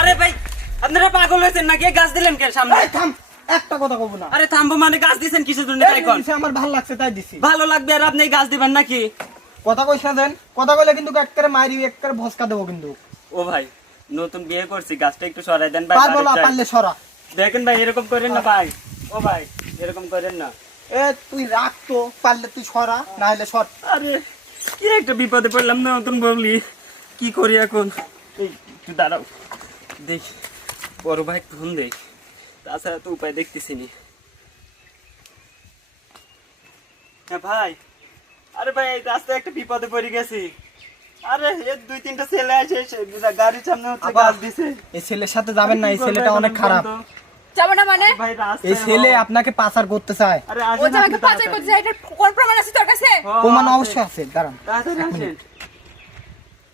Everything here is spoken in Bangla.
আরে ভাই আপনারা পাগল হয়েছেন নাকি গাছ দিলেন কে সামনে? থাম, একটা কথা কব না। আরে থামবো মানে গাছ দিছেন কিসের জন্য তাই কোন? আমার ভালো লাগছে তাই দিছি। ভালো লাগবে আর আপনি গাছ দিবেন নাকি? কথা কইছ না দেন, কথা কইলে কিন্তু একবারে মারি একবারে ভস্কা দেবো কিন্তু। ও ভাই নতুন বিয়ে করছি গাছটা একটু সরাই দেন ভাই। পারবো না, পারলে সরা। দেখেন ভাই এরকম করেন না ভাই। ও ভাই এরকম করেন না। এ তুই রাখ তো, পারলে তুই সরা, না হলে সর। আরে কি একটা বিপদে পড়লাম না নতুন বললি কি করি এখন? এই একটু দাঁড়াও দেখ বড় ভাই ফোন দেখ, তাছাড়া তো উপায় দেখতেছি নি। হ্যাঁ ভাই, আরে ভাই এই রাস্তায় একটা বিপদে পড়ে গেছি। আরে এর 2-3টা ছেলে আসে গাড়ির সামনে হচ্ছে গাছ দিছে। এই ছেলের সাথে যাবেন না, এই ছেলেটা অনেক খারাপ। যাবো না মানে? ভাই রাস্তায় এই ছেলে আপনাকে পাচার করতে চায়। আরে ও আসেন যে আমাকে পাচার করতে চায়, এটার কোন প্রমাণ আছে তোর কাছে? প্রমাণ অবশ্যই আছে, দাঁড়ান। তাড়াতাড়ি আসেন।